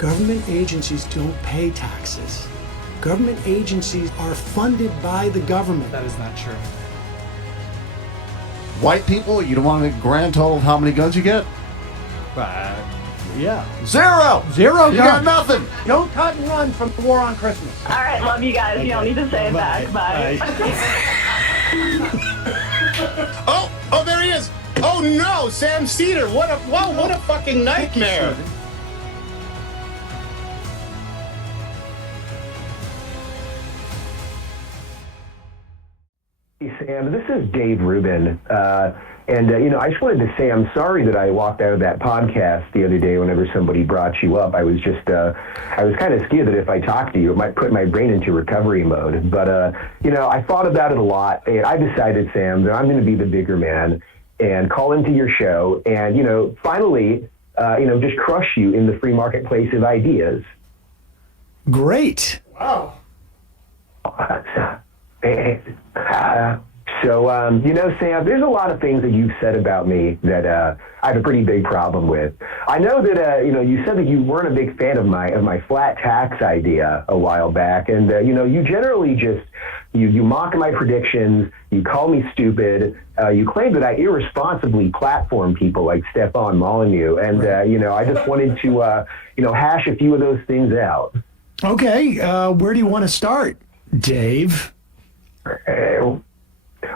Government agencies don't pay taxes. Government agencies are funded by the government. That is not true. White people, you don't want a grand total of how many guns you get? Yeah. Zero! You got nothing! Don't cut and run from the war on Christmas. All right, love you guys. You don't need to say it back. Bye. Oh, there he is. Oh no, Sam Seder. What a fucking nightmare. Hey, Sam, this is Dave Rubin. I just wanted to say I'm sorry that I walked out of that podcast the other day whenever somebody brought you up. I was kind of scared that if I talked to you, it might put my brain into recovery mode. But, I thought about it a lot, and I decided, Sam, that I'm going to be the bigger man and call into your show and, finally, just crush you in the free marketplace of ideas. Great. Wow. Sam, there's a lot of things that you've said about me that I have a pretty big problem with. I know that, you said that you weren't a big fan of my flat tax idea a while back. And, you generally just, you mock my predictions, you call me stupid, you claim that I irresponsibly platform people like Stefan Molyneux. And, I just wanted to, hash a few of those things out. Okay, where do you want to start, Dave?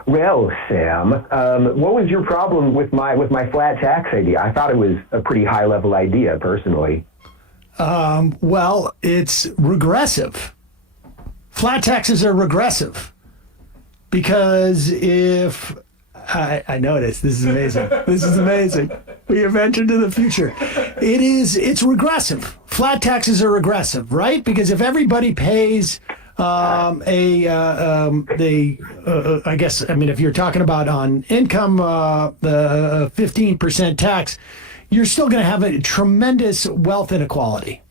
Well, Sam, what was your problem with my flat tax idea? I thought it was a pretty high-level idea, personally. Well, it's regressive. Flat taxes are regressive. Because if... I know this. This is amazing. This is amazing. We have entered into the future. It's regressive. Flat taxes are regressive, right? Because if everybody pays... I guess, if you're talking about on income, the 15% tax, you're still going to have a tremendous wealth inequality.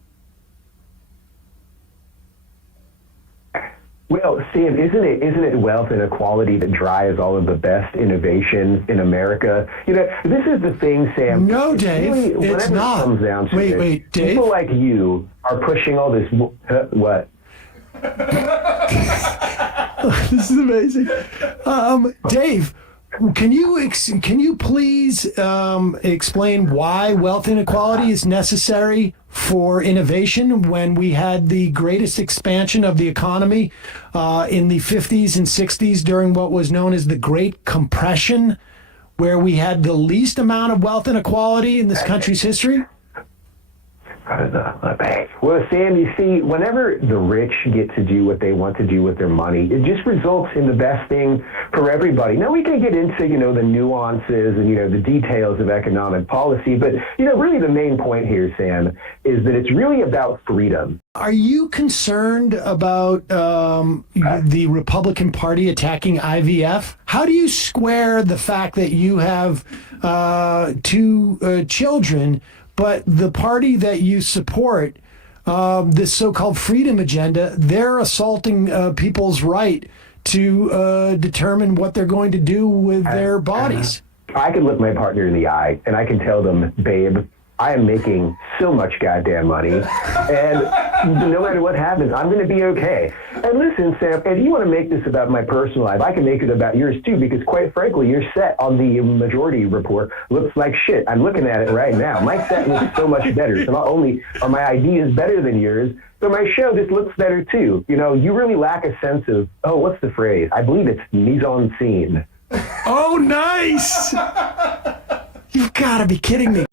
Well, Sam, isn't it wealth inequality that drives all of the best innovation in America? This is the thing, Sam. No, Dave, really, it's not. It comes down to wait, Dave. People like you are pushing all this. What? This is amazing. Dave, can you please explain why wealth inequality is necessary for innovation when we had the greatest expansion of the economy in the 50s and 60s during what was known as the Great Compression, where we had the least amount of wealth inequality in this country's history? Well, Sam, you see, whenever the rich get to do what they want to do with their money, it just results in the best thing for everybody. Now, we can get into, the nuances and, the details of economic policy, but, really the main point here, Sam, is that it's really about freedom. Are you concerned about the Republican Party attacking IVF? How do you square the fact that you have two children, but the party that you support, this so-called freedom agenda, they're assaulting people's right to determine what they're going to do with their bodies? I can look my partner in the eye and I can tell them, babe, I am making so much goddamn money, and no matter what happens, I'm going to be okay. And listen, Sam, if you want to make this about my personal life, I can make it about yours too, because quite frankly, your set on the Majority Report looks like shit. I'm looking at it right now. My set looks so much better. So not only are my ideas better than yours, but my show just looks better too. You really lack a sense of, what's the phrase? I believe it's mise en scene. Oh, nice! You've got to be kidding me.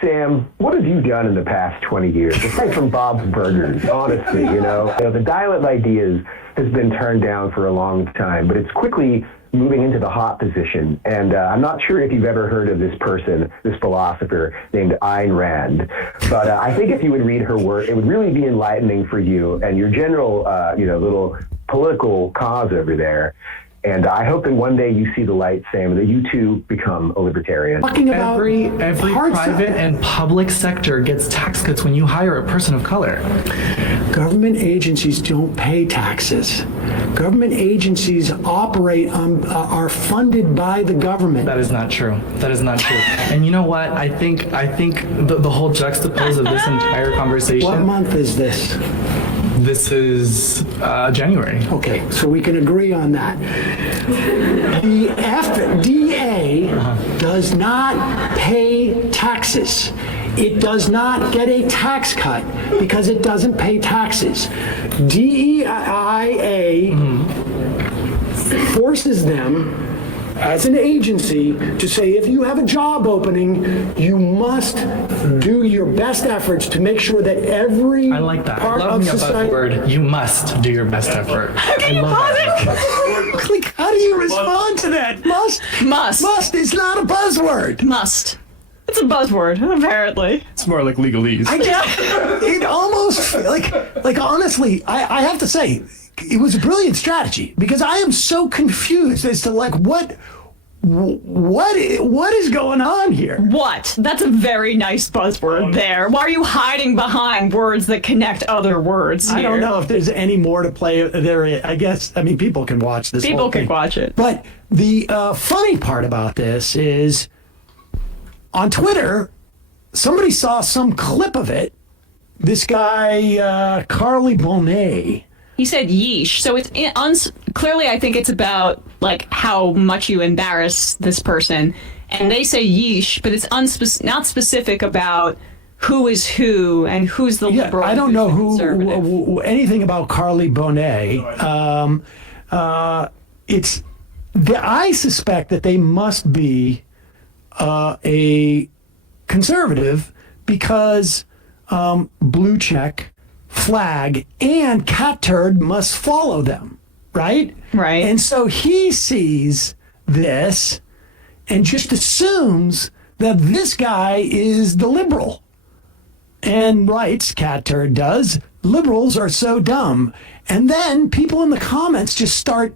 Sam, what have you done in the past 20 years? Aside from Bob's Burgers, honestly, the dial of ideas has been turned down for a long time, but it's quickly moving into the hot position. And I'm not sure if you've ever heard of this person, this philosopher named Ayn Rand. But I think if you would read her work, it would really be enlightening for you and your general, little political cause over there. And I hope that one day you see the light, Sam, that you too become a libertarian. Talking about Every parts of- private and public sector gets tax cuts when you hire a person of color. Government agencies don't pay taxes. Government agencies operate are funded by the government. That is not true. That is not true. And you know what? I think the whole juxtapose of this entire conversation. What month is this? This is January. Okay, so we can agree on that. The FDA does not pay taxes. It does not get a tax cut because it doesn't pay taxes. DEIA forces them as an agency to say if you have a job opening, you must do your best efforts to make sure that every I like that. part Love of me a society. buzzword. You must do your best effort. I love that. Like, how do you respond to that? Must. Must. Is not a buzzword. Must. It's a buzzword, apparently. It's more like legalese. It almost like honestly, I have to say, it was a brilliant strategy because I am so confused as to like what is going on here. What? That's a very nice buzzword there. Why are you hiding behind words that connect other words here? I don't know if there's any more to play there. I guess, I mean, people can watch this. People whole can thing. watch it. But the funny part about this is on Twitter, somebody saw some clip of it. This guy, Carly Bonet. He said yeesh. So it's clearly, I think it's about like how much you embarrass this person. And they say yeesh, but it's not specific about who is who and who's the liberal. I don't and know who's the conservative. who anything about Carly Bonet. I suspect that they must be a conservative because blue check, flag, and cat turd must follow them, right? Right. And so he sees this and just assumes that this guy is the liberal and writes, cat turd does, liberals are so dumb. And then people in the comments just start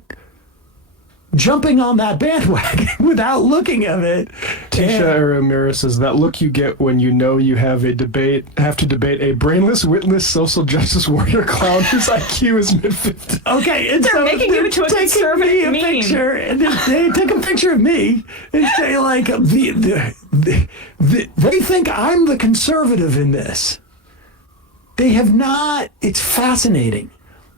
jumping on that bandwagon without looking at it. Tisha Ramirez says that look you get when you know you have to debate a brainless, witless social justice warrior clown whose IQ is mid-50s. Okay, and They're making you into a taking conservative me a meme. picture, and they took a picture of me and say like, they think I'm the conservative in this. They have not. It's fascinating.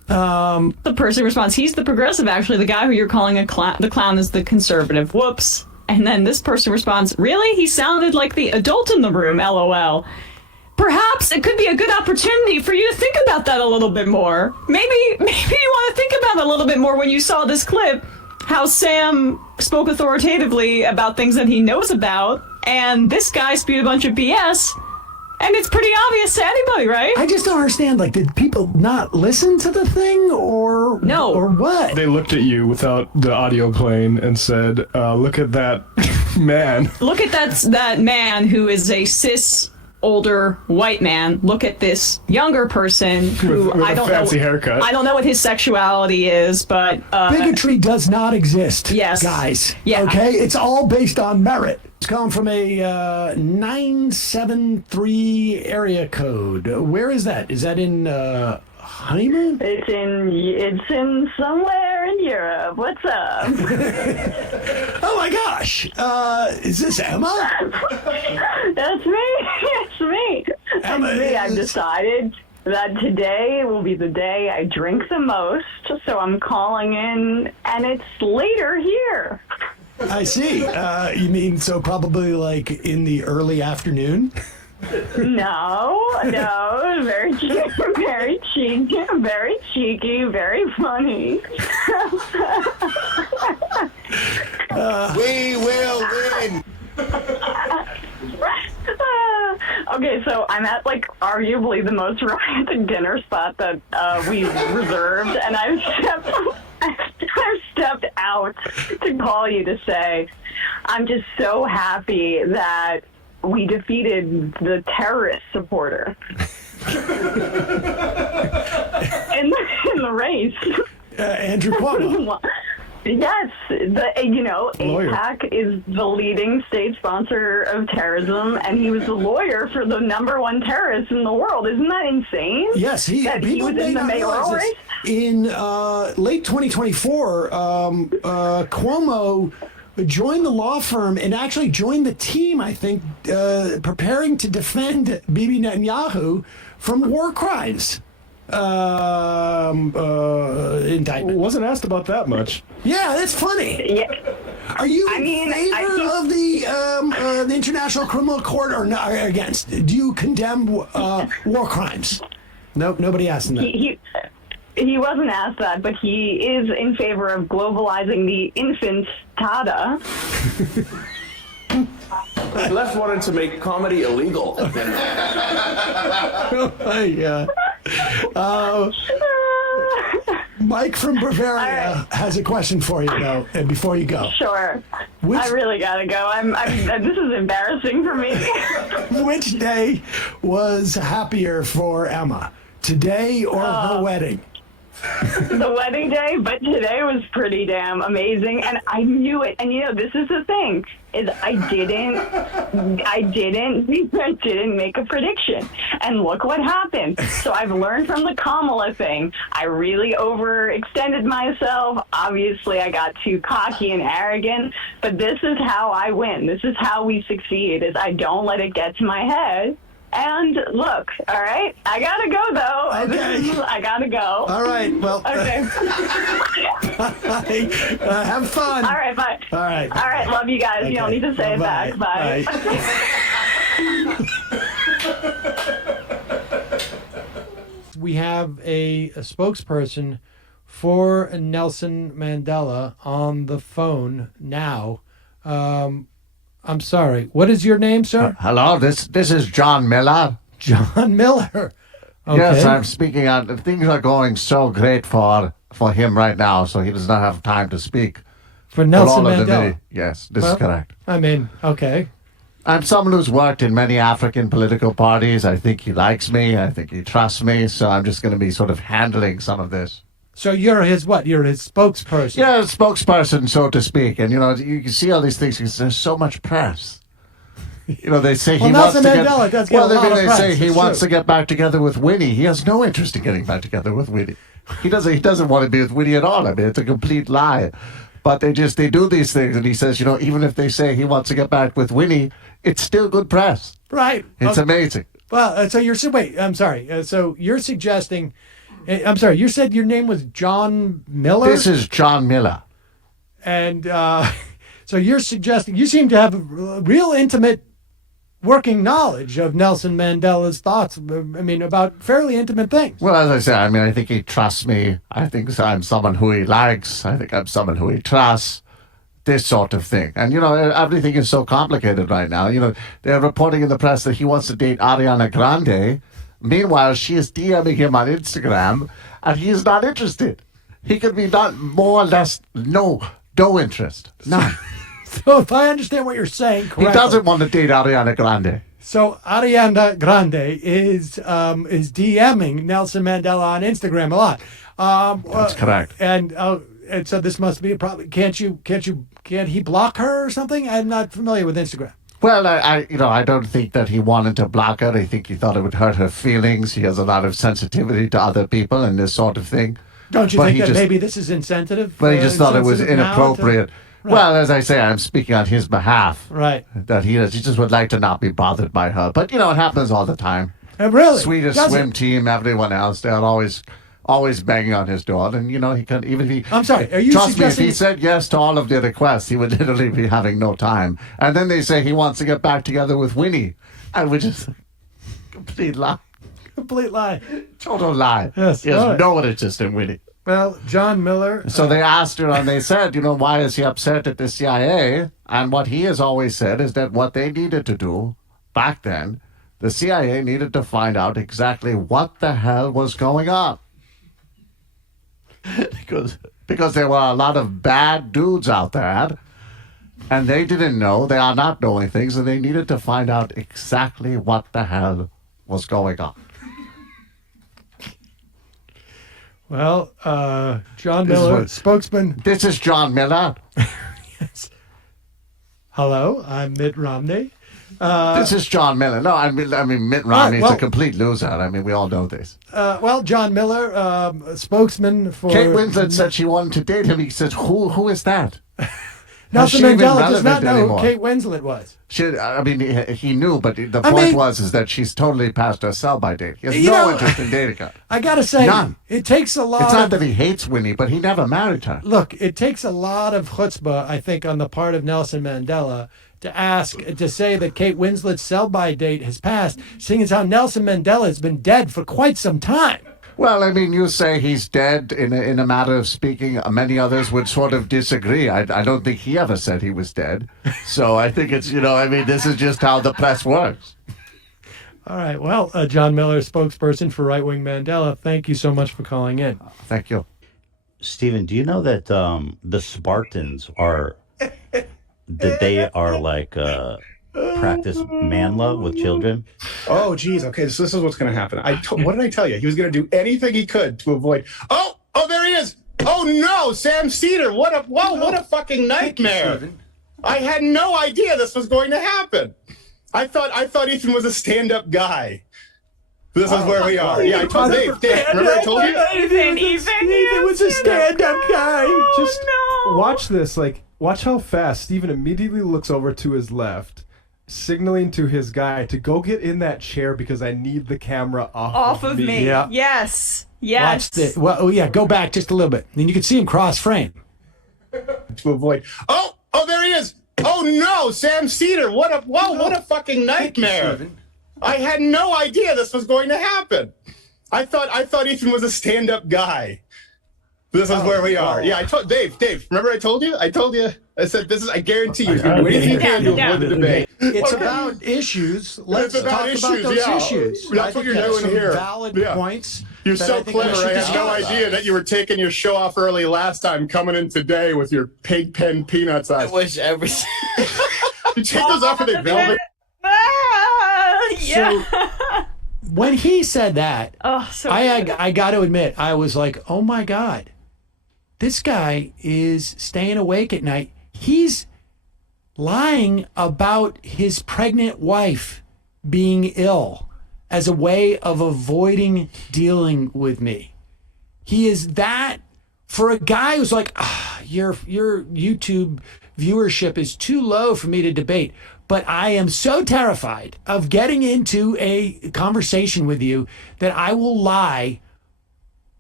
The person responds, he's the progressive, actually. The guy who you're calling the clown is the conservative. Whoops. And then this person responds, really? He sounded like the adult in the room, LOL. Perhaps it could be a good opportunity for you to think about that a little bit more. Maybe you want to think about it a little bit more when you saw this clip, how Sam spoke authoritatively about things that he knows about, and this guy spewed a bunch of BS. And it's pretty obvious to anybody, right? I just don't understand. Like, did people not listen to the thing, or No. or what? They looked at you without the audio playing and said, look at that man. Look at that man who is a cis older white man. Look at this younger person who With I a don't fancy know. haircut. I don't know what his sexuality is, but Bigotry does not exist. Yes. Guys. Yeah. Okay, it's all based on merit. It's come from a 973 area code. Where is that? Is that in Honeymoon? It's in somewhere in Europe. What's up? Oh my gosh! Is this Emma? That's me. It's me. Emma It's me. I've is- decided that today will be the day I drink the most, so I'm calling in, and it's later here. I see. You mean so probably like in the early afternoon? No, very cheeky, very cheeky, very funny. We will win. Okay, so I'm at like arguably the most romantic dinner spot that we reserved, and I've stepped out to call you to say I'm just so happy that we defeated the terrorist supporter in the race. Andrew Cuomo. Yes, Lawyer. AIPAC is the leading state sponsor of terrorism, and he was the lawyer for the #1 terrorist in the world. Isn't that insane? Yes, That he people was may in the not realize mayoral this. race. In late 2024, Cuomo joined the law firm and actually joined the team, I think, preparing to defend Bibi Netanyahu from war crimes indictment. Wasn't asked about that much. Yeah, that's funny. Yeah. Are you I mean, in favor I think- of the International Criminal Court or not, or against? Do you condemn war crimes? Nope, nobody asked him that. He wasn't asked that, but he is in favor of globalizing the infantada. The left wanted to make comedy illegal. Oh my God. Mike from Bavaria has a question for you, though, and before you go. Sure. Which- I really gotta go. This is embarrassing for me. Which day was happier for Emma? Today or her wedding? The wedding day, but today was pretty damn amazing, and I knew it. And this is the thing: is I didn't make a prediction, and look what happened. So I've learned from the Kamala thing. I really overextended myself. Obviously, I got too cocky and arrogant. But this is how I win. This is how we succeed: is I don't let it get to my head. And look, all right, I gotta go though. Okay. I gotta go. All right, well, Okay. have fun. All right, bye. All right. All right, love you guys. You don't need to say it back. Bye. We have a spokesperson for Nelson Mandela on the phone now. I'm sorry. What is your name, sir? Hello, this is John Miller. John Miller. Okay. Yes, I'm speaking out. Things are going so great for him right now, so he does not have time to speak. For Nelson all of the Mandela. yes, this Well, is correct. I mean, okay. I'm someone who's worked in many African political parties. I think he likes me. I think he trusts me. So I'm just going to be sort of handling some of this. So you're his what? You're his spokesperson. Yeah, spokesperson, so to speak. And, you can see all these things because there's so much press. They say Well, he wants to Nelson get... Mandela does get a lot of they press, say he it's wants true. to get back together with Winnie. He has no interest in getting back together with Winnie. He doesn't want to be with Winnie at all. I mean, it's a complete lie. But they do these things. And he says, even if they say he wants to get back with Winnie, it's still good press. Right. It's Okay. amazing. Well, so wait, I'm sorry. So you're suggesting, I'm sorry, you said your name was John Miller? This is John Miller. And so you're suggesting, you seem to have a real intimate working knowledge of Nelson Mandela's thoughts, about fairly intimate things. Well, as I said, I think he trusts me. I think I'm someone who he likes. I think I'm someone who he trusts. This sort of thing. And, everything is so complicated right now. They're reporting in the press that he wants to date Ariana Grande. Meanwhile, she is DMing him on Instagram, and he is not interested. He could be not more or less no interest. None. So if I understand what you're saying He correctly. doesn't want to date Ariana Grande. So Ariana Grande is DMing Nelson Mandela on Instagram a lot. That's correct. And so this must be a problem. Can't he block her or something? I'm not familiar with Instagram. Well, I don't think that he wanted to block her. I think he thought it would hurt her feelings. He has a lot of sensitivity to other people and this sort of thing. Don't you But think he that just- maybe this is insensitive? But he just thought it was insensitive now to- inappropriate. Well, as I say, I'm speaking on his behalf. Right. That he just would like to not be bothered by her. But, it happens all the time. Really? Swedish Does swim it? team, everyone else, they're always banging on his door. And, he can, even if he... I'm sorry, are you Trust me, if suggesting... he said yes to all of the requests, he would literally be having no time. And then they say he wants to get back together with Winnie. And which is complete lie. Complete lie. Total lie. Yes, He has all right. no interest in Winnie. Well, John Miller... So they asked her and they said, why is he upset at the CIA? And what he has always said is that what they needed to do back then, the CIA needed to find out exactly what the hell was going on. because there were a lot of bad dudes out there, and they didn't know, they are not knowing things, and they needed to find out exactly what the hell was going on. Well, John Miller, spokesman. This is John Miller. Yes. Hello, I'm Mitt Romney. This is John Miller. No, I mean Mitt Romney's a complete loser. I mean, we all know this. Well, John Miller, spokesman for... Kate Winslet said she wanted to date him. He says, who is that? Nelson she even Mandela does not relevant know anymore? who Kate Winslet was. He knew, but the point was that she's totally past her sell-by date. He has no interest in dating her. I gotta say, None. It takes a lot It's not that he hates Winnie, but he never married her. Look, it takes a lot of chutzpah, I think, on the part of Nelson Mandela to say that Kate Winslet's sell-by date has passed, seeing as how Nelson Mandela has been dead for quite some time. Well, I mean, you say he's dead in a matter of speaking. Many others would sort of disagree. I don't think he ever said he was dead. So I think it's, this is just how the press works. All right. Well, John Miller, spokesperson for Right Wing Mandela, thank you so much for calling in. Thank you. Stephen, do you know that the Spartans are like practice man love with children? Oh, geez. Okay, so this is what's going to happen. What did I tell you? He was going to do anything he could to avoid. Oh, there he is. Oh no, Sam Seder. What a fucking nightmare. I had no idea this was going to happen. I thought Ethan was a stand-up guy. This is where we are. Yeah, I told Dave. Remember I told you? Ethan was a stand-up guy. Just watch this. Watch how fast Stephen immediately looks over to his left, signaling to his guy to go get in that chair because I need the camera off of me. Yeah. Yes. Watch this. Well, yeah, go back just a little bit. Then you can see him cross frame. To avoid. Oh, there he is. Oh no, Sam Seder. What a fucking nightmare. I had no idea this was going to happen. I thought Ethan was a stand-up guy. This is where we are. Yeah, I told Dave. Remember I told you? I said this is. I guarantee you, anything you can to avoid the debate. It's about issues. Let's talk about those issues. That's what you're doing here. Valid points. You're so clever. I had no idea that you were taking your show off early last time, coming in today with your pig pen peanuts on. I wish everything. You take those off of the velvet. Yeah. So, when he said that, I got to admit, I was like, oh my God, this guy is staying awake at night. He's lying about his pregnant wife being ill as a way of avoiding dealing with me. He is that, for a guy who's like, your YouTube viewership is too low for me to debate. But I am so terrified of getting into a conversation with you that I will lie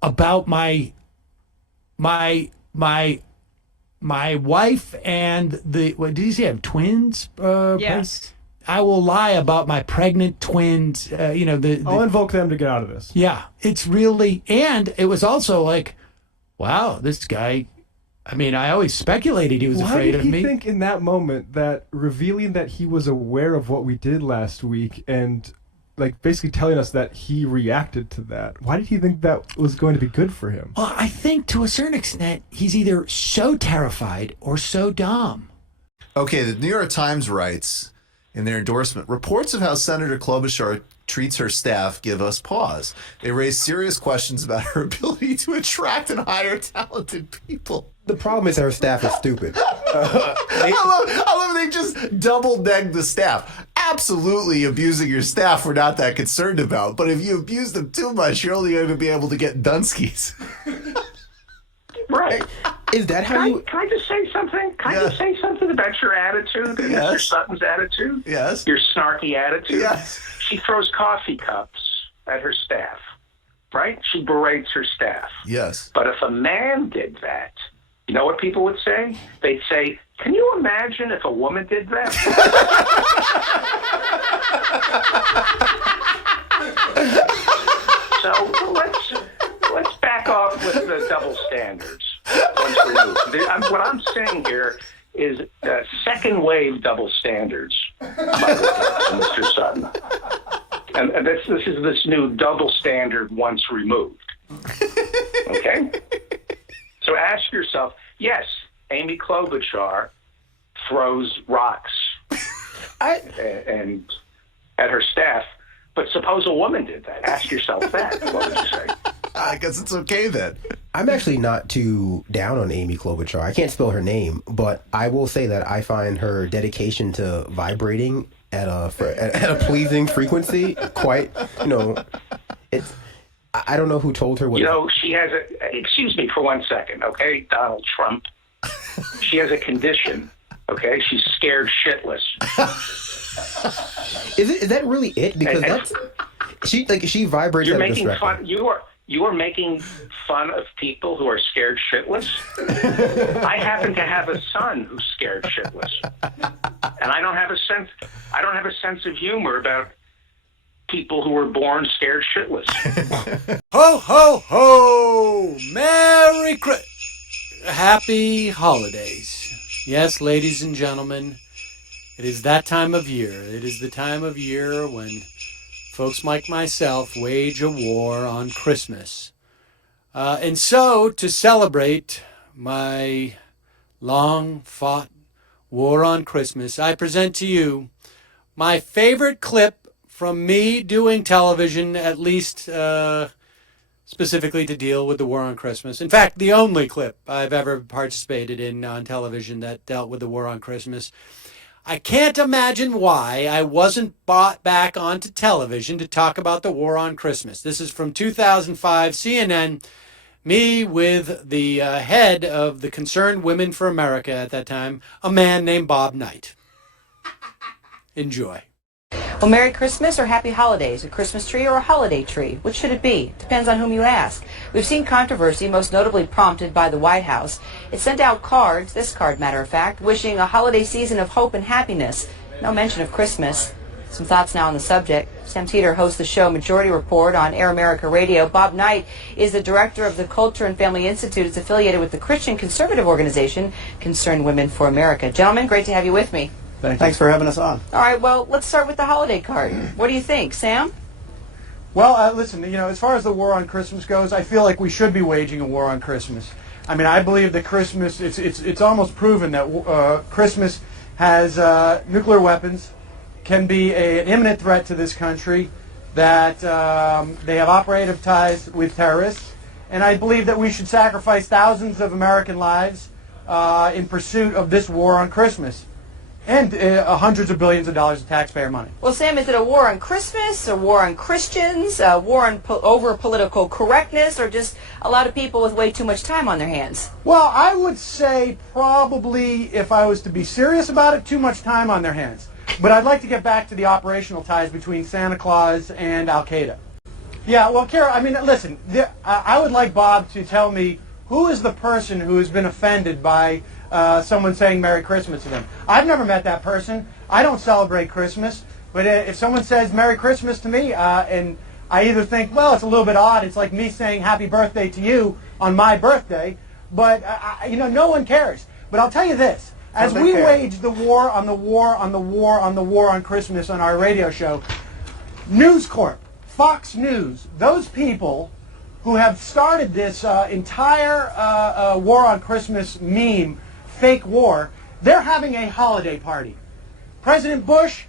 about my wife and what did he say? Have twins? Yes. I will lie about my pregnant twins. I'll invoke them to get out of this. Yeah, it's really, and it was also like, wow, this guy. I mean, I always speculated he was afraid of me. Why did he think in that moment that revealing that he was aware of what we did last week and basically telling us that he reacted to that, why did he think that was going to be good for him? Well, I think to a certain extent, he's either so terrified or so dumb. Okay, the New York Times writes in their endorsement, reports of how Senator Klobuchar treats her staff give us pause. They raise serious questions about her ability to attract and hire talented people. The problem is her staff is stupid. I love they just double-negged the staff. Absolutely abusing your staff we're not that concerned about, but if you abuse them too much, you're only going to be able to get Dunskies. Right. Is that how you... Can I just say something? Can I just say something about your attitude and Mr. Sutton's attitude? Yes. Your snarky attitude? Yes. She throws coffee cups at her staff, right? She berates her staff. Yes. But if a man did that, you know what people would say? They'd say, can you imagine if a woman did that? So let's back off with the double standards. What I'm saying here is second wave double standards, Mr. Sutton. And this is this new double standard once removed. Okay? So ask yourself, yes, Amy Klobuchar throws rocks and at her staff, but suppose a woman did that. Ask yourself that. What would you say? I guess it's okay then. I'm actually not too down on Amy Klobuchar. I can't spell her name, but I will say that I find her dedication to vibrating at a pleasing frequency quite, it's. I don't know who told her what. She has excuse me for 1 second, okay, Donald Trump. She has a condition, okay? She's scared shitless. Is that really it? Because she vibrates You're at a making distraction. fun. You are making fun of people who are scared shitless. I happen to have a son who's scared shitless, and I don't have a sense of humor about people who were born scared shitless. Ho, ho, ho! Merry Christmas! Happy holidays. Yes, ladies and gentlemen, it is that time of year. It is the time of year when folks like myself wage a war on Christmas. And so, to celebrate my long-fought war on Christmas, I present to you my favorite clip from me doing television, at least specifically to deal with the war on Christmas. In fact, the only clip I've ever participated in on television that dealt with the war on Christmas. I can't imagine why I wasn't brought back onto television to talk about the war on Christmas. This is from 2005, CNN, me with the head of the Concerned Women for America at that time, a man named Bob Knight. Enjoy. Well, Merry Christmas or Happy Holidays, a Christmas tree or a holiday tree? Which should it be? Depends on whom you ask. We've seen controversy, most notably prompted by the White House. It sent out cards, this card matter of fact, wishing a holiday season of hope and happiness. No mention of Christmas. Some thoughts now on the subject. Sam Seder hosts the show Majority Report on Air America Radio. Bob Knight is the director of the Culture and Family Institute. It's affiliated with the Christian conservative organization Concerned Women for America. Gentlemen, great to have you with me. Thanks for having us on. All right, well, let's start with the holiday card. What do you think, Sam? Well, listen, as far as the war on Christmas goes, I feel like we should be waging a war on Christmas. I mean, I believe that Christmas, it's almost proven that Christmas has nuclear weapons, can be an imminent threat to this country, that they have operative ties with terrorists, and I believe that we should sacrifice thousands of American lives in pursuit of this war on Christmas. And hundreds of billions of dollars of taxpayer money. Well, Sam, is it a war on Christmas, a war on Christians, a war on over political correctness, or just a lot of people with way too much time on their hands? Well, I would say probably, if I was to be serious about it, too much time on their hands. But I'd like to get back to the operational ties between Santa Claus and Al-Qaeda. Yeah, well, Kara, I mean, listen, I would like Bob to tell me who is the person who has been offended by someone saying Merry Christmas to them. I've never met that person. I don't celebrate Christmas. But if someone says Merry Christmas to me, and I either think, well, it's a little bit odd. It's like me saying Happy Birthday to you on my birthday. But, no one cares. But I'll tell you this. As we wage the war on the war on the war on the war on Christmas on our radio show, News Corp, Fox News, those people who have started this entire war on Christmas meme, fake war, they're having a holiday party. President Bush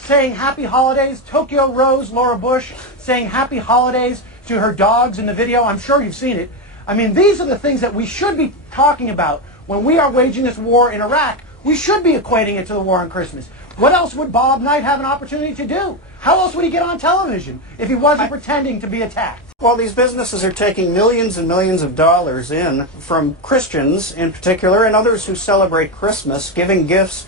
saying happy holidays, Tokyo Rose, Laura Bush, saying happy holidays to her dogs in the video. I'm sure you've seen it. I mean, these are the things that we should be talking about when we are waging this war in Iraq. We should be equating it to the war on Christmas. What else would Bob Knight have an opportunity to do? How else would he get on television if he wasn't pretending to be attacked? Well, these businesses are taking millions and millions of dollars in from Christians in particular and others who celebrate Christmas, giving gifts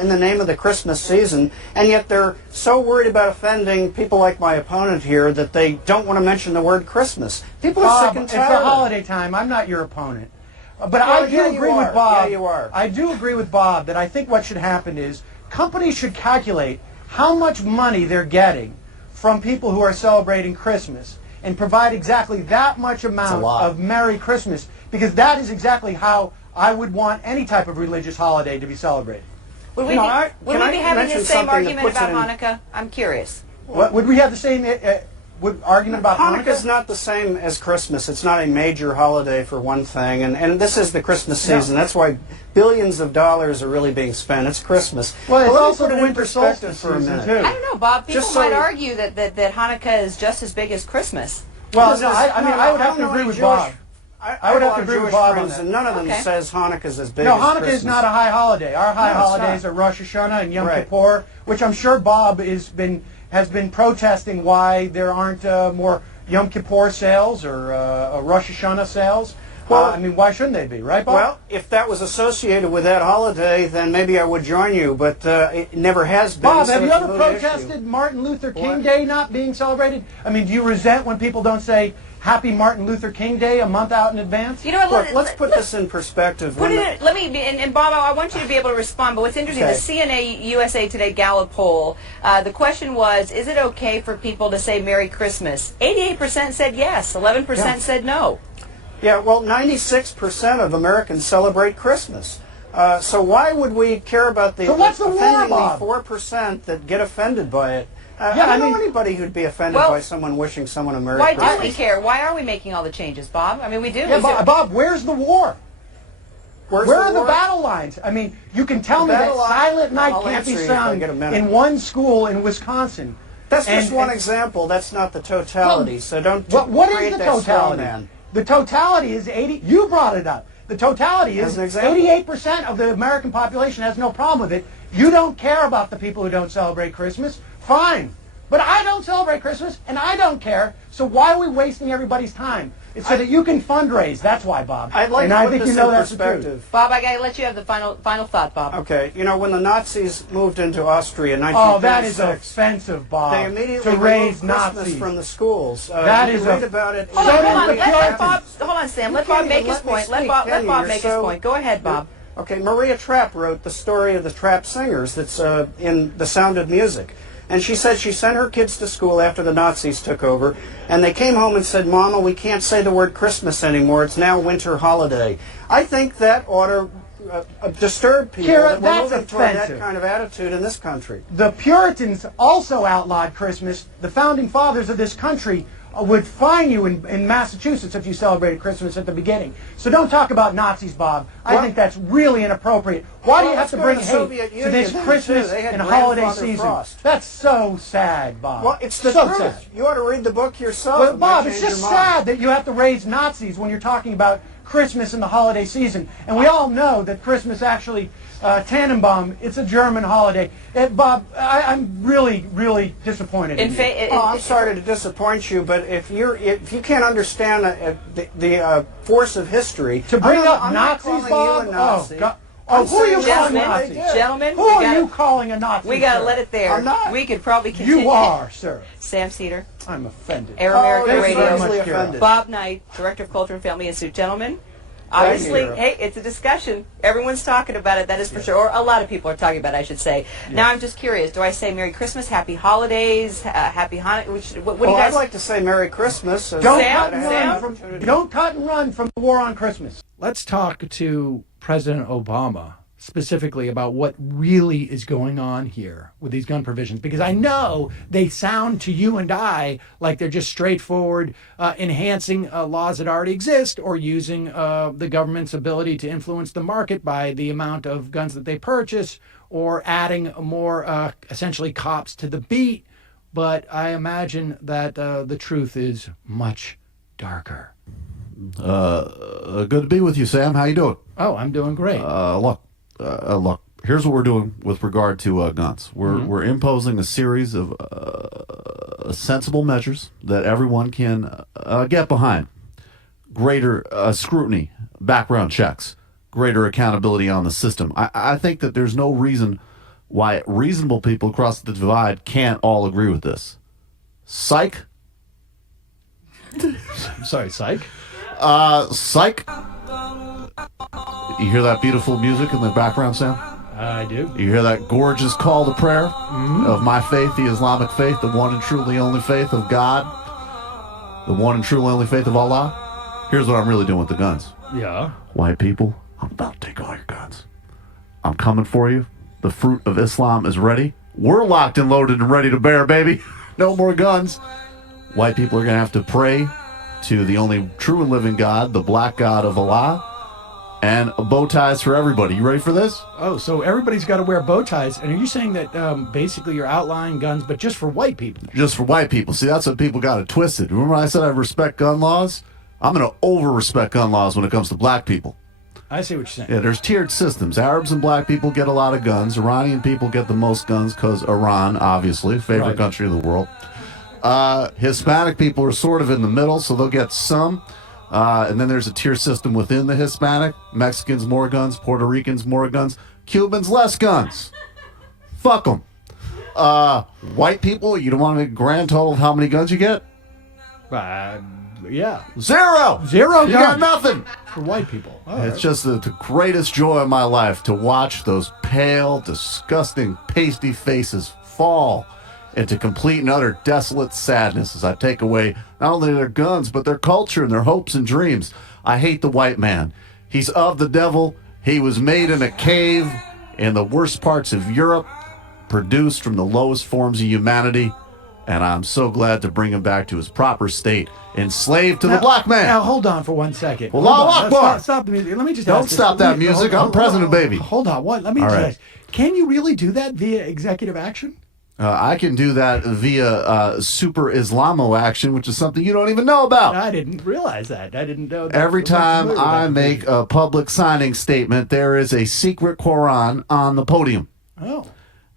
in the name of the Christmas season, and yet they're so worried about offending people like my opponent here that they don't want to mention the word Christmas. People are sick and tired. It's the holiday time. I'm not your opponent. But I do agree with Bob. Yeah, you are. I do agree with Bob that I think what should happen is companies should calculate how much money they're getting from people who are celebrating Christmas and provide exactly that much amount of Merry Christmas, because that is exactly how I would want any type of religious holiday to be celebrated. Would we be having the same argument about Hanukkah? I'm curious. Would we have the same argument about Hanukkah? Hanukkah's not the same as Christmas. It's not a major holiday for one thing, and this is the Christmas season. That's why billions of dollars are really being spent. It's Christmas. Well, it's let me also put it the in winter perspective solstice for a season, minute. too. I don't know, Bob. People might argue that Hanukkah is just as big as Christmas. Well, no, I would have to agree with Bob. I would have to agree with Bob on that. And none of them says Hanukkah's as big as Christmas. No, Hanukkah is not a high holiday. Our high holidays are Rosh Hashanah and Yom Kippur, which I'm sure Bob has been protesting why there aren't more Yom Kippur sales or Rosh Hashanah sales. Well, I mean, why shouldn't they be, right, Bob? Well, if that was associated with that holiday, then maybe I would join you, but it never has been. Bob, so have you it's a ever moot protested issue. Martin Luther King Day not being celebrated? I mean, do you resent when people don't say Happy Martin Luther King Day a month out in advance? You know what? Look, let's put this in perspective. Let me, and Bob, I want you to be able to respond, but what's interesting, the CNA USA Today Gallup poll, the question was, is it okay for people to say Merry Christmas? 88% said yes, 11% said no. Yeah, well, 96% of Americans celebrate Christmas. So why would we care about the offending the 4% that get offended by it? I don't know anybody who'd be offended by someone wishing someone a Merry Christmas. Why do we care? Why are we making all the changes, Bob? I mean, we do. Yeah, Bob, where's the war? Where are the battle lines? I mean, you can tell me that Silent Night can't be sung in one school in Wisconsin. That's just one example. That's not the totality. So don't what create is the that straw totality? man. The totality is 80. You brought it up. The totality is 88% of the American population has no problem with it. You don't care about the people who don't celebrate Christmas. Fine. But I don't celebrate Christmas, and I don't care. So why are we wasting everybody's time? It's so that you can fundraise. That's why, Bob. I'd like and to I put think this you know in that's the truth. perspective. Bob, I got to let you have the final thought, Bob. Okay, you know, when the Nazis moved into Austria in 1936... Oh, that is offensive, Bob. They immediately to raise removed Christmas Nazis from the schools. That you is read about it. Hold on, Sam. Let Bob make his point. Let Bob make his point. Go ahead, Bob. Okay, Maria Trapp wrote the story of the Trapp Singers that's in The Sound of Music. And she said she sent her kids to school after the Nazis took over, and they came home and said, Mama, we can't say the word Christmas anymore. It's now winter holiday. I think that ought to disturb people. Kira, that we're that's moving toward that offensive. kind of attitude in this country. The Puritans also outlawed Christmas. The founding fathers of this country would fine you in Massachusetts if you celebrated Christmas at the beginning. So don't talk about Nazis, Bob. I think that's really inappropriate. Why do you have to bring hate to this Christmas and holiday season? Frost. That's so sad, Bob. Well, it's the so truth. sad. You ought to read the book yourself. Well, It might Bob, it's change just your mind. sad that you have to raise Nazis when you're talking about Christmas and the holiday season. And we all know that Christmas actually, Tannenbaum, it's a German holiday. Bob, I'm really, really disappointed in you. I'm sorry to disappoint you, but if you can't understand the force of history, to bring up I'm Nazis, not calling Bob? you a Nazi. Oh, God. Oh, who are you calling a Nazi? Gentlemen, who are you calling a Nazi? We got to sir? let it there. I'm not. We could probably continue. You are, sir. Sam Cedar. I'm offended. Air America thank you very Radio. much, Kira. Bob Knight, Director of Culture and Family Institute. Gentlemen, obviously, hey, it's a discussion. Everyone's talking about it, that is for sure. Or a lot of people are talking about it, I should say. Now I'm just curious. Do I say Merry Christmas, Happy Holidays, Happy Hanukkah? What do you guys... I'd like to say Merry Christmas. Don't cut and run from the war on Christmas. Let's talk to President Obama specifically about what really is going on here with these gun provisions, because I know they sound to you and I like they're just straightforward enhancing laws that already exist, or using the government's ability to influence the market by the amount of guns that they purchase, or adding more essentially cops to the beat. But I imagine that the truth is much darker. Good to be with you, Sam. How you doing? Oh, I'm doing great. Look. Here's what we're doing with regard to guns. We're imposing a series of sensible measures that everyone can get behind. Greater scrutiny, background checks, greater accountability on the system. I think that there's no reason why reasonable people across the divide can't all agree with this. Psych. I'm sorry, psych? Psych. You hear that beautiful music in the background, Sam? I do. You hear that gorgeous call to prayer of my faith, the Islamic faith, the one and truly only faith of God, the one and truly only faith of Allah? Here's what I'm really doing with the guns. Yeah. White people, I'm about to take all your guns. I'm coming for you. The fruit of Islam is ready. We're locked and loaded and ready to bear, baby. No more guns. White people are going to have to pray to the only true and living God, the black God of Allah. and bow ties for everybody. You ready for this? Oh, so everybody's got to wear bow ties. And are you saying that basically you're outlawing guns, but just for white people? Just for white people. See, that's what people got it twisted. Remember I said I respect gun laws? I'm going to over-respect gun laws when it comes to black people. I see what you're saying. Yeah, there's tiered systems. Arabs and black people get a lot of guns. Iranian people get the most guns because Iran, obviously, favorite country of the world. Hispanic people are sort of in the middle, so they'll get some. And then there's a tier system within the Hispanic. Mexicans, more guns. Puerto Ricans, more guns. Cubans, less guns. Fuck them. White people, you don't want a grand total of how many guns you get? Yeah. Zero You got nothing. For white people. It's just the greatest joy of my life to watch those pale, disgusting, pasty faces fall into complete and utter desolate sadness as I take away not only their guns, but their culture and their hopes and dreams. I hate the white man. He's of the devil. He was made in a cave in the worst parts of Europe, produced from the lowest forms of humanity, and I'm so glad to bring him back to his proper state, enslaved to the black man. Now, hold on for 1 second. Allahu Akbar. Stop the music. Let me just Don't ask this. stop that music. I'm president, baby. Hold on. What? Let me All just right. ask. Can you really do that via executive action? I can do that via Super Islamo action, which is something you don't even know about. I didn't realize that. I didn't know that. Every I'm not time familiar with I that make a public signing statement, there is a secret Quran on the podium. Oh.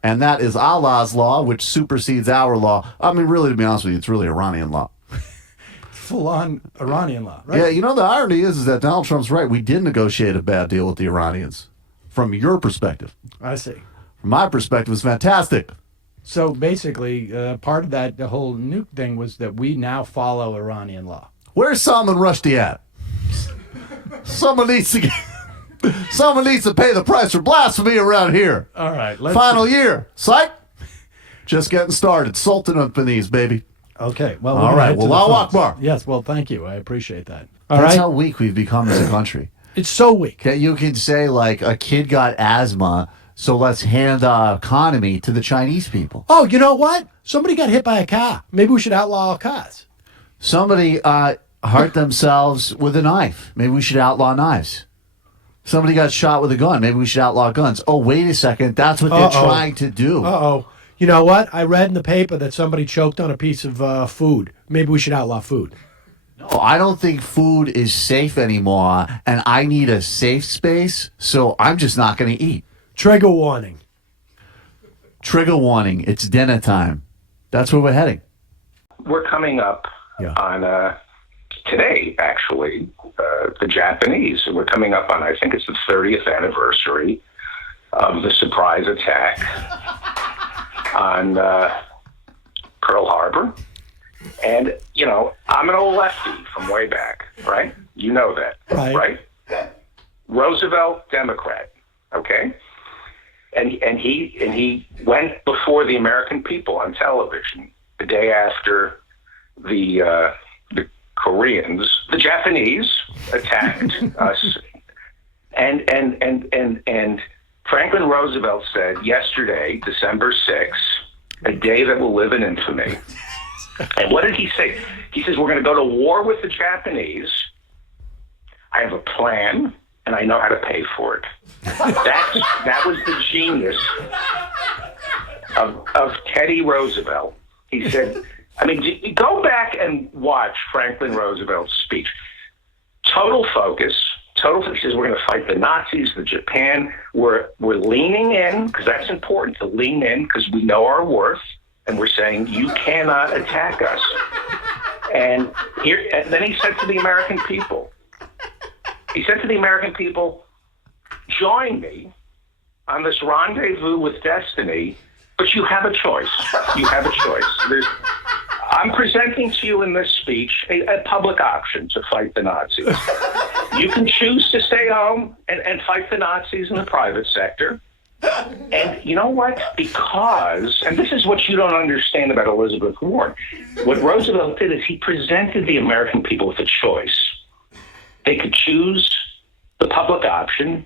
And that is Allah's law, which supersedes our law. I mean, really, to be honest with you, it's really Iranian law. Full-on Iranian law, right? Yeah, you know, the irony is that Donald Trump's right. We did negotiate a bad deal with the Iranians. From your perspective. I see. From my perspective, it's fantastic. So basically, part of that, the whole nuke thing was that we now follow Iranian law. Where's Salman Rushdie at? Someone needs to pay the price for blasphemy around here. All right. Final year. Psych. Just getting started. Sultan of Beniz, baby. Okay. Well, all right. Well, Allahu Akbar. Yes. Well, thank you. I appreciate that. All That's right. how weak we've become as a country. It's so weak. That you can say, like, a kid got asthma, so let's hand the economy to the Chinese people. Oh, you know what? Somebody got hit by a car. Maybe we should outlaw all cars. Somebody hurt themselves with a knife. Maybe we should outlaw knives. Somebody got shot with a gun. Maybe we should outlaw guns. Oh, wait a second. That's what they're trying to do. Uh-oh. You know what? I read in the paper that somebody choked on a piece of food. Maybe we should outlaw food. No, I don't think food is safe anymore, and I need a safe space, so I'm just not going to eat. Trigger warning. Trigger warning. It's dinner time. That's where we're heading. We're coming up on today, actually, the Japanese. We're coming up on, I think it's the 30th anniversary of the surprise attack on Pearl Harbor. And, you know, I'm an old lefty from way back, right? You know that, right? Roosevelt, Democrat, okay? And he went before the American people on television the day after the the Japanese attacked us, and Franklin Roosevelt said yesterday, December 6th, a day that will live in infamy. And what did he say? He says, we're going to go to war with the Japanese. I have a plan, and I know how to pay for it. That was the genius of Teddy Roosevelt. He said, I mean, go back and watch Franklin Roosevelt's speech. Total focus. He says, we're going to fight the Nazis, the Japan. We're leaning in, because that's important to lean in, because we know our worth. And we're saying, you cannot attack us. And then he said to the American people, join me on this rendezvous with destiny, but you have a choice. You have a choice. I'm presenting to you in this speech a public option to fight the Nazis. You can choose to stay home and fight the Nazis in the private sector. And you know what? Because, and this is what you don't understand about Elizabeth Warren, what Roosevelt did is he presented the American people with a choice. They could choose the public option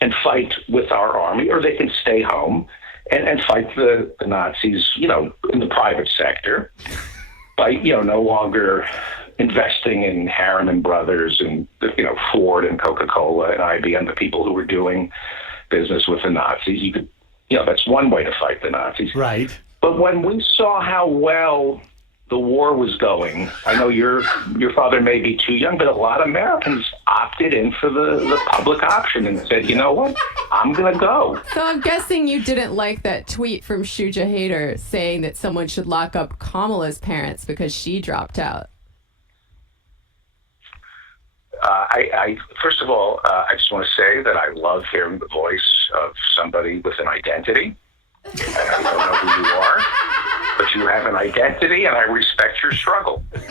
and fight with our army, or they can stay home and fight the Nazis, you know, in the private sector by, you know, no longer investing in Harriman Brothers and, Ford and Coca-Cola and IBM, the people who were doing business with the Nazis. You could, that's one way to fight the Nazis. Right. But when we saw how well the war was going, I know your father may be too young, but a lot of Americans opted in for the public option and said, you know what, I'm going to go. So I'm guessing you didn't like that tweet from Shuja Hader saying that someone should lock up Kamala's parents because she dropped out. First of all, I just want to say that I love hearing the voice of somebody with an identity. I don't know who you are, but you have an identity, and I respect your struggle. And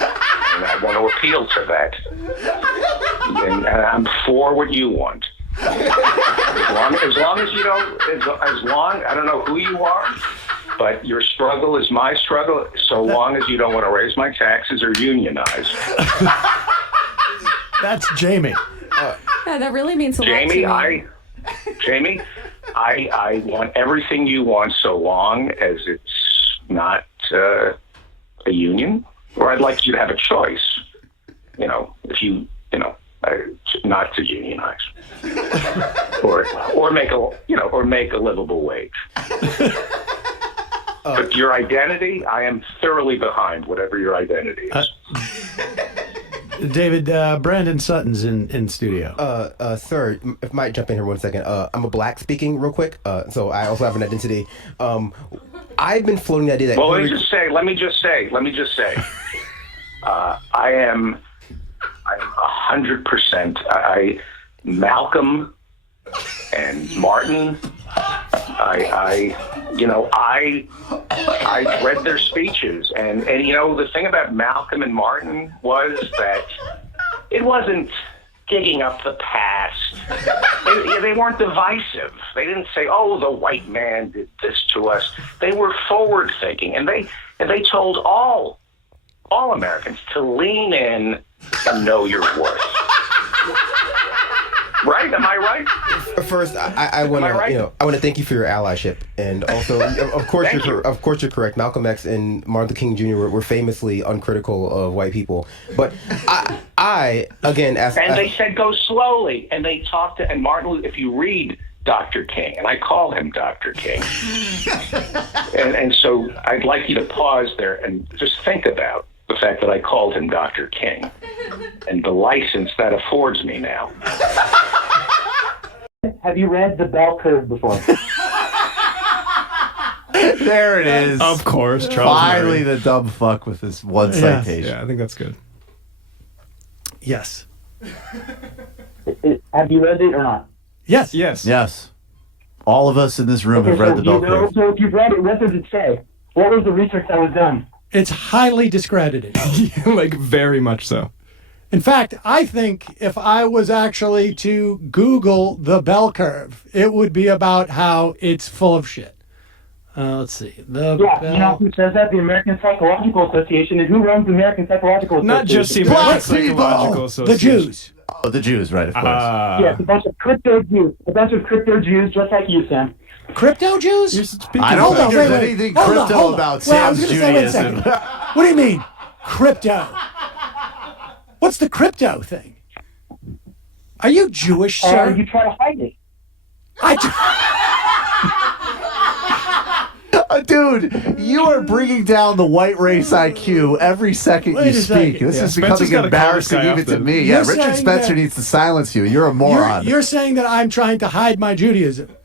I want to appeal to that. And I'm for what you want. As long as you don't, I don't know who you are, but your struggle is my struggle, so long as you don't want to raise my taxes or unionize. That's Jamie. Yeah, that really means a lot to me. Jamie, I want everything you want so long as it's not a union, or I'd like you to have a choice. If you, not to unionize, or make a livable wage. But your identity, I am thoroughly behind whatever your identity is. David, Brandon Sutton's in studio. Sir, if I might jump in here 1 second. I'm a black speaking real quick, so I also have an identity. I've been floating the idea that... Well, let me just say, I'm 100%, Malcolm and Martin, I read their speeches, and the thing about Malcolm and Martin was that it wasn't digging up the past. They weren't divisive. They didn't say, "Oh, the white man did this to us." They were forward thinking, and they told all Americans to lean in and know your worth. Right? Am I right? First, I want to thank you for your allyship, and also, of course, you're correct. Malcolm X and Martin Luther King Jr. were famously uncritical of white people, but I again, they said go slowly, and they talked to, and Martin. If you read Dr. King, and I call him Dr. King, and so I'd like you to pause there and just think about the fact that I called him Dr. King and the license that affords me now. Have you read The Bell Curve before? There it is. Of course, Charles. Finally, the dumb fuck with this one citation. Yeah, I think that's good. Yes. Have you read it or not? Yes. Yes. All of us in this room have read The Bell Curve. So if you've read it, what does it say? What was the research that was done? It's highly discredited. Like, very much so. In fact, I think if I was actually to Google the bell curve, it would be about how it's full of shit. Let's see. You know who says that? The American Psychological Association. And who runs the American Psychological Association? Not just the American Psychological Association. The Jews. Oh, the Jews, right, of course. Yes, a bunch of crypto Jews. A bunch of crypto Jews just like you, Sam. Crypto Jews? I don't think there's anything crypto about Sam's Judaism. What do you mean, crypto? What's the crypto thing? Are you Jewish, sir? You try to hide it. Dude, you are bringing down the white race IQ every second you speak. This is becoming embarrassing even to me. Yeah, Richard Spencer needs to silence you. You're a moron. You're saying that I'm trying to hide my Judaism.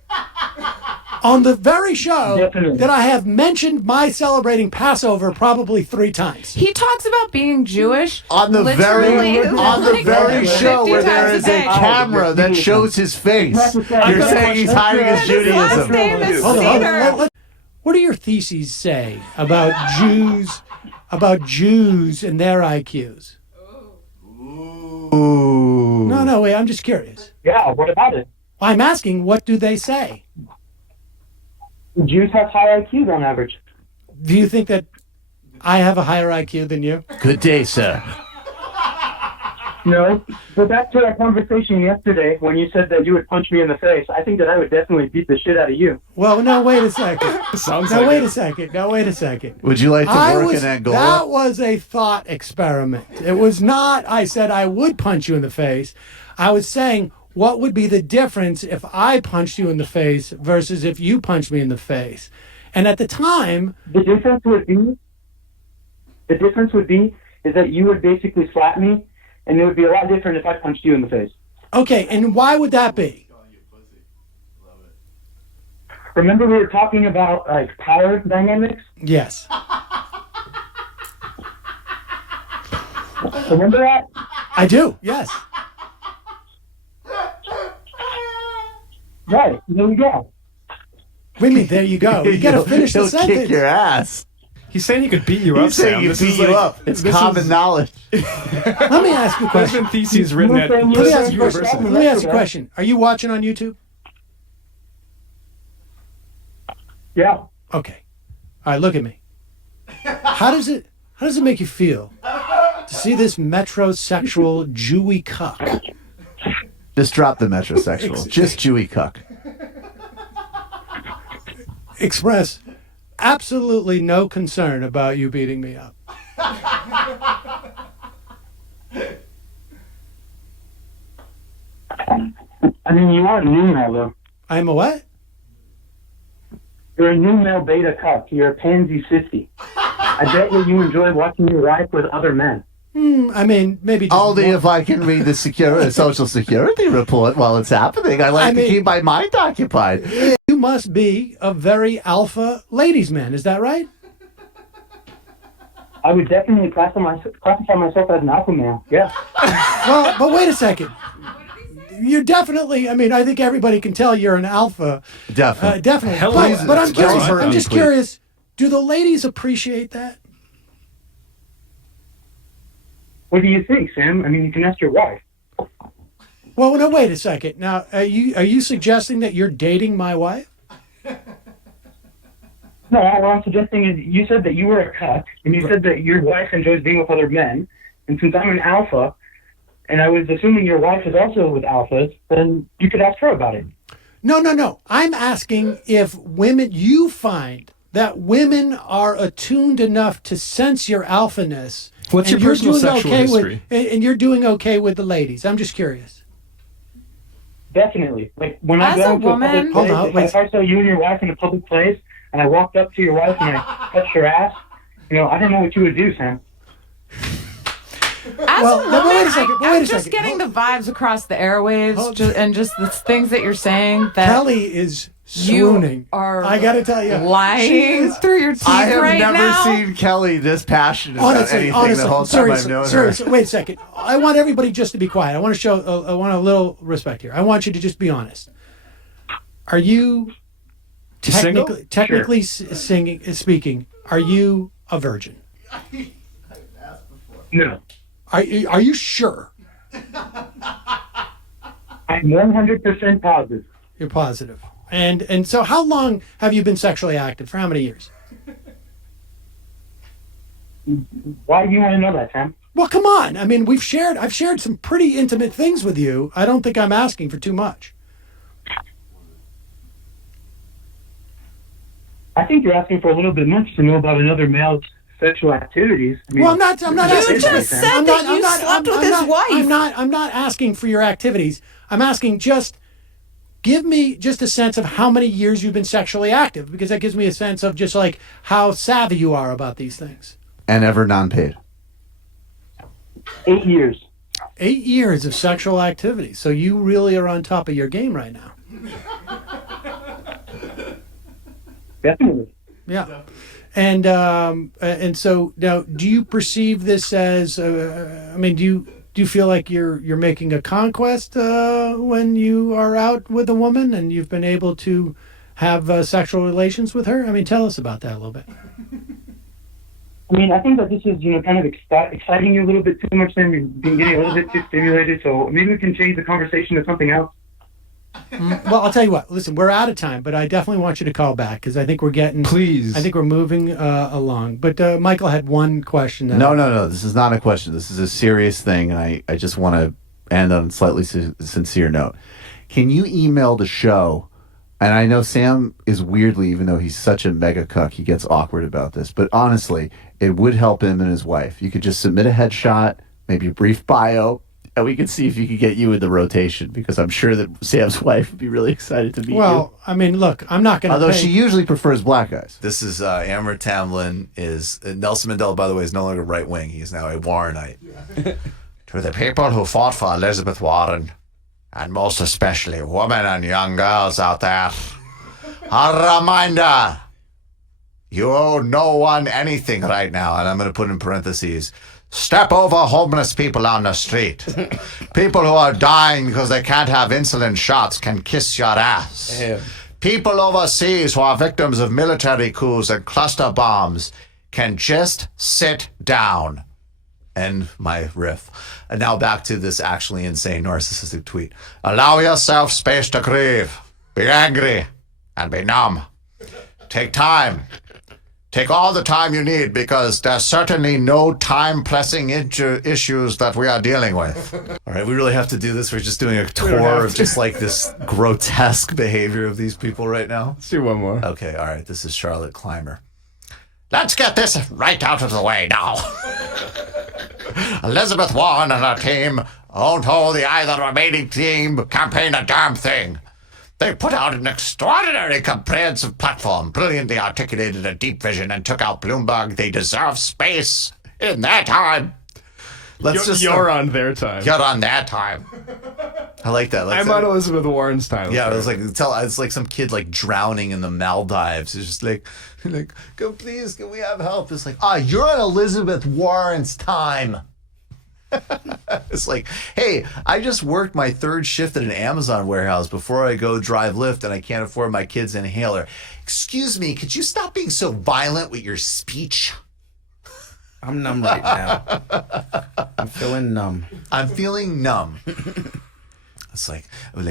On the very show that I have mentioned my celebrating Passover probably 3 times. He talks about being Jewish on the very show where there is a camera that shows his face. You're saying he's hiding his Judaism. Hold on. What do your theses say about Jews and their IQs? Ooh. No, wait, I'm just curious. Yeah, what about it? I'm asking, what do they say? Jews have high IQs on average. Do you think that I have a higher IQ than you? Good day, sir. No, but back to our conversation yesterday when you said that you would punch me in the face. I think that I would definitely beat the shit out of you. Well, no, wait a second. Sounds No, like wait it. a second. No, wait a second. Would you like to work in Angola? That was a thought experiment. It was not, I said I would punch you in the face. I was saying, what would be the difference if I punched you in the face versus if you punched me in the face? And at the time... The difference would be is that you would basically slap me, and it would be a lot different if I punched you in the face. Okay, and why would that be? Remember we were talking about like power dynamics? Yes. Remember that? I do, yes. Right, there you go. What do you mean, there you go? You gotta finish the He'll sentence. kick your ass. He's saying he could beat you up, He's saying Sam. he This beat is you like- up. It's this common is- knowledge. Let me ask you a There's question. been theses written at Let me ask you a question. university. Let me ask you a question. Are you watching on YouTube? Yeah. Okay. All right, look at me. How does it make you feel to see this metrosexual Jewy cuck? Just drop the metrosexual. Just Jewy cuck. Express absolutely no concern about you beating me up. I mean, you are a new male, though. I'm a what? You're a new male beta cuck. You're a pansy sissy. I bet that you enjoy watching your wife with other men. I mean, maybe just Only if I can read the social security report while it's happening. I like to keep my mind occupied. You must be a very alpha ladies' man. Is that right? I would definitely classify myself as an alpha male. Yeah. Well, but wait a second. You're definitely. I mean, I think everybody can tell you're an alpha. Definitely. Definitely. Hell, But I'm curious. Kelly's I'm just tweet. curious. Do the ladies appreciate that? What do you think, Sam? I mean, you can ask your wife. Well, no. Wait a second. Now, are you suggesting that you're dating my wife? No, what I'm suggesting is you said that you were a cuck, and you said that your wife enjoys being with other men. And since I'm an alpha, and I was assuming your wife is also with alphas, then you could ask her about it. No. I'm asking if you find that women are attuned enough to sense your alphaness. What's your and you're personal doing sexual okay history? and you're doing okay with the ladies. I'm just curious. Definitely. Like, when As I go a to a public woman- place, Hold on, wait. if I saw you and your wife in a public place, and I walked up to your wife and I touched her ass, I don't know what you would do, Sam. As Well, a no, woman, wait a second, wait a I'm just second. getting the vibes across the airwaves and just the things that you're saying that Kelly is swooning. you are I got to tell you, lying through your teeth I have right never now. seen Kelly this passionate about anything the whole time I've known her. seriously, wait a second. I want everybody just to be quiet. I want to show. I want a little respect here. I want you to just be honest. Are you Single? technically speaking? Are you a virgin? No. Are you sure? I'm 100% positive. You're positive. And so how long have you been sexually active? For how many years? Why do you want to know that, Sam? Well, come on. I mean, I've shared some pretty intimate things with you. I don't think I'm asking for too much. I think you're asking for a little bit much to know about another male's sexual activities. I mean, Well, I'm not you asking. just said I'm that you slept with his wife. I'm not asking for your activities. I'm asking just give me just a sense of how many years you've been sexually active, because that gives me a sense of just like how savvy you are about these things. And ever non-paid. 8 years. 8 years of sexual activity. So you really are on top of your game right now. Definitely. Yeah. And so now, do you perceive this as? I mean, do you feel like you're making a conquest when you are out with a woman and you've been able to have sexual relations with her? I mean, tell us about that a little bit. I mean, I think that this is, kind of exciting you a little bit too much. Then you've been getting a little bit too stimulated. So maybe we can change the conversation to something else. Well, I'll tell you what. Listen, we're out of time, but I definitely want you to call back because I think we're getting. Please. I think we're moving along. But Michael had one question. No. This is not a question. This is a serious thing, and I just want to end on a slightly sincere note. Can you email the show? And I know Sam is weirdly, even though he's such a mega cuck, he gets awkward about this. But honestly, it would help him and his wife. You could just submit a headshot, maybe a brief bio, and we could see if you could get you in the rotation, because I'm sure that Sam's wife would be really excited to meet you. Well, I mean, look, I'm not going to. Although she usually prefers black guys. This is Amber Tamlin. Nelson Mandela, by the way, is no longer right wing. He is now a Warrenite. To the people who fought for Elizabeth Warren, and most especially women and young girls out there, a reminder: you owe no one anything right now. And I'm going to put in parentheses: step over homeless people on the street. People who are dying because they can't have insulin shots can kiss your ass. Damn. People overseas who are victims of military coups and cluster bombs can just sit down. End my riff. And now back to this actually insane narcissistic tweet. Allow yourself space to grieve. Be angry and be numb. Take time. Take all the time you need, because there's certainly no time-pressing issues that we are dealing with. All right, we really have to do this. We're just doing a tour of just like this grotesque behavior of these people right now. Let's do one more. Okay, all right. This is Charlotte Clymer. Let's get this right out of the way now. Elizabeth Warren and her team don't hold the either remaining team campaign a damn thing. They put out an extraordinary comprehensive platform, brilliantly articulated a deep vision, and took out Bloomberg. They deserve space in their time. You're on their time. You're on their time. I like that. I'm on Elizabeth Warren's time. Yeah, it's like some kid like drowning in the Maldives. It's just like, go please, can we have help? It's like, you're on Elizabeth Warren's time. It's like, hey, I just worked my third shift at an Amazon warehouse before I go drive Lyft, and I can't afford my kid's inhaler. Excuse me, could you stop being so violent with your speech? I'm numb right now. I'm feeling numb. I'm feeling numb. It's like,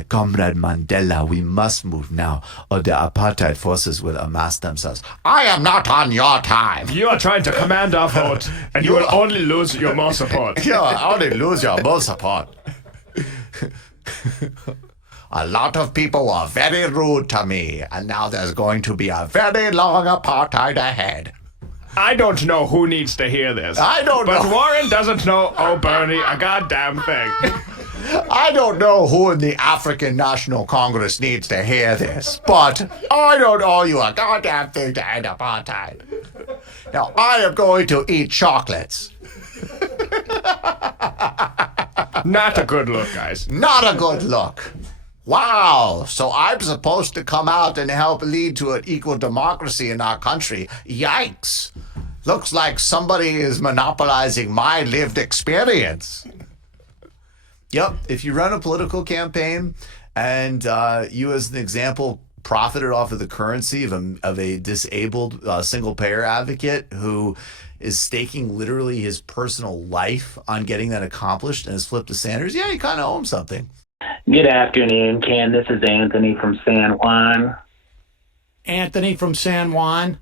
Comrade Mandela, we must move now, or the apartheid forces will amass themselves. I am not on your time. You are trying to command our vote, and you will only lose your more support. You will only lose your more support. A lot of people were very rude to me, and now there's going to be a very long apartheid ahead. I don't know who needs to hear this. I don't know. But Warren doesn't know, Bernie, a goddamn thing. I don't know who in the African National Congress needs to hear this, but I don't owe you a goddamn thing to end apartheid. Now, I am going to eat chocolates. Not a good look, guys. Not a good look. Wow, so I'm supposed to come out and help lead to an equal democracy in our country. Yikes. Looks like somebody is monopolizing my lived experience. Yep, if you run a political campaign and you as an example profited off of the currency of a disabled single-payer advocate who is staking literally his personal life on getting that accomplished and has flipped to Sanders, yeah, you kind of owe him something. Good afternoon, Ken. This is Anthony from San Juan. Anthony from San Juan.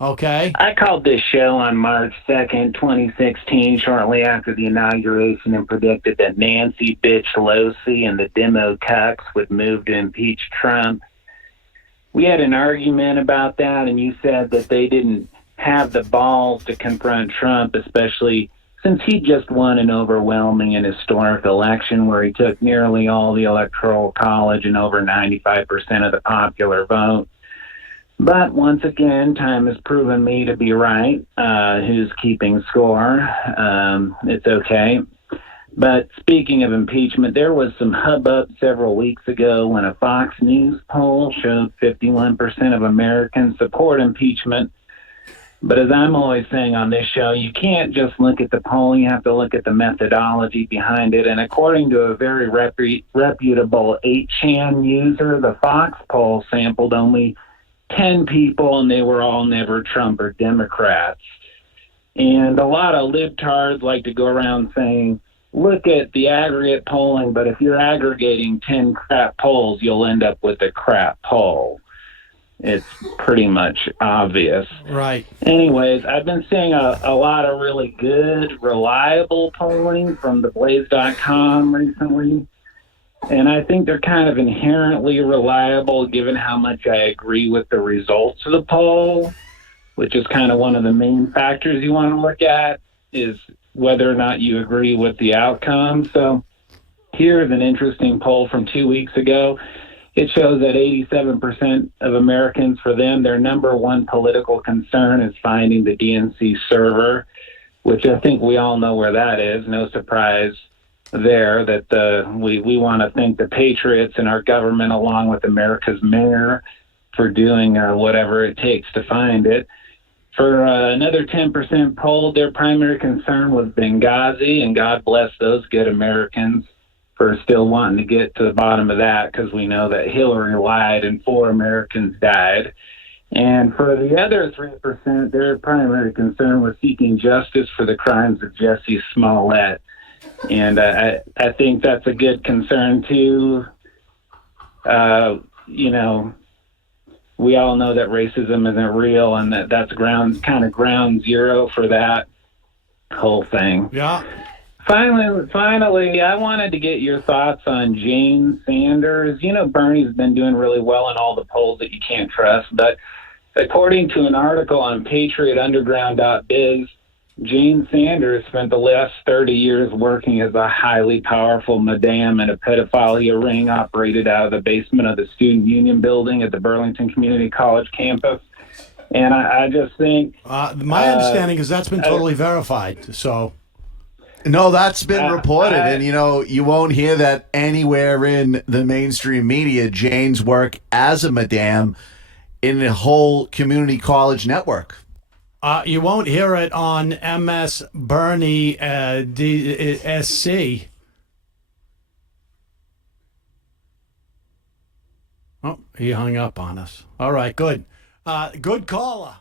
Okay. I called this show on March 2nd, 2016, shortly after the inauguration, and predicted that Nancy Bitch Pelosi and the demo cucks would move to impeach Trump. We had an argument about that, and you said that they didn't have the balls to confront Trump, especially since he just won an overwhelming and historic election where he took nearly all the Electoral College and over 95% of the popular vote. But once again, time has proven me to be right. Who's keeping score? It's okay. But speaking of impeachment, there was some hubbub several weeks ago when a Fox News poll showed 51% of Americans support impeachment. But as I'm always saying on this show, you can't just look at the poll, you have to look at the methodology behind it. And according to a very reputable 8chan user, the Fox poll sampled only 10 people, and they were all never Trump or Democrats. And a lot of libtards like to go around saying look at the aggregate polling, but if you're aggregating 10 crap polls, you'll end up with a crap poll. It's pretty much obvious. Right. Anyways, I've been seeing a lot of really good, reliable polling from theblaze.com recently. And I think they're kind of inherently reliable given how much I agree with the results of the poll, which is kind of one of the main factors you want to look at, is whether or not you agree with the outcome. So here's an interesting poll from 2 weeks ago. It shows that 87% of Americans, for them, their number one political concern is finding the DNC server, which I think we all know where that is. No surprise there that we want to thank the patriots and our government, along with America's mayor, for doing whatever it takes to find it. For another 10% polled, their primary concern was Benghazi, and God bless those good Americans for still wanting to get to the bottom of that, because we know that Hillary lied and 4 Americans died. And for the other 3%, their primary concern was seeking justice for the crimes of Jesse Smollett. And I think that's a good concern, too. You know, we all know that racism isn't real, and that's kind of ground zero for that whole thing. Yeah. Finally, I wanted to get your thoughts on Jane Sanders. You know, Bernie's been doing really well in all the polls that you can't trust, but according to an article on patriotunderground.biz, Jane Sanders spent the last 30 years working as a highly powerful madame in a pedophilia ring operated out of the basement of the Student Union building at the Burlington Community College campus. And I just think... my understanding is that's been totally verified, so... No, that's been reported, and you won't hear that anywhere in the mainstream media. Jane's work as a madame in the whole community college network. You won't hear it on MS Bernie SC. Oh, he hung up on us. All right, good. Good caller.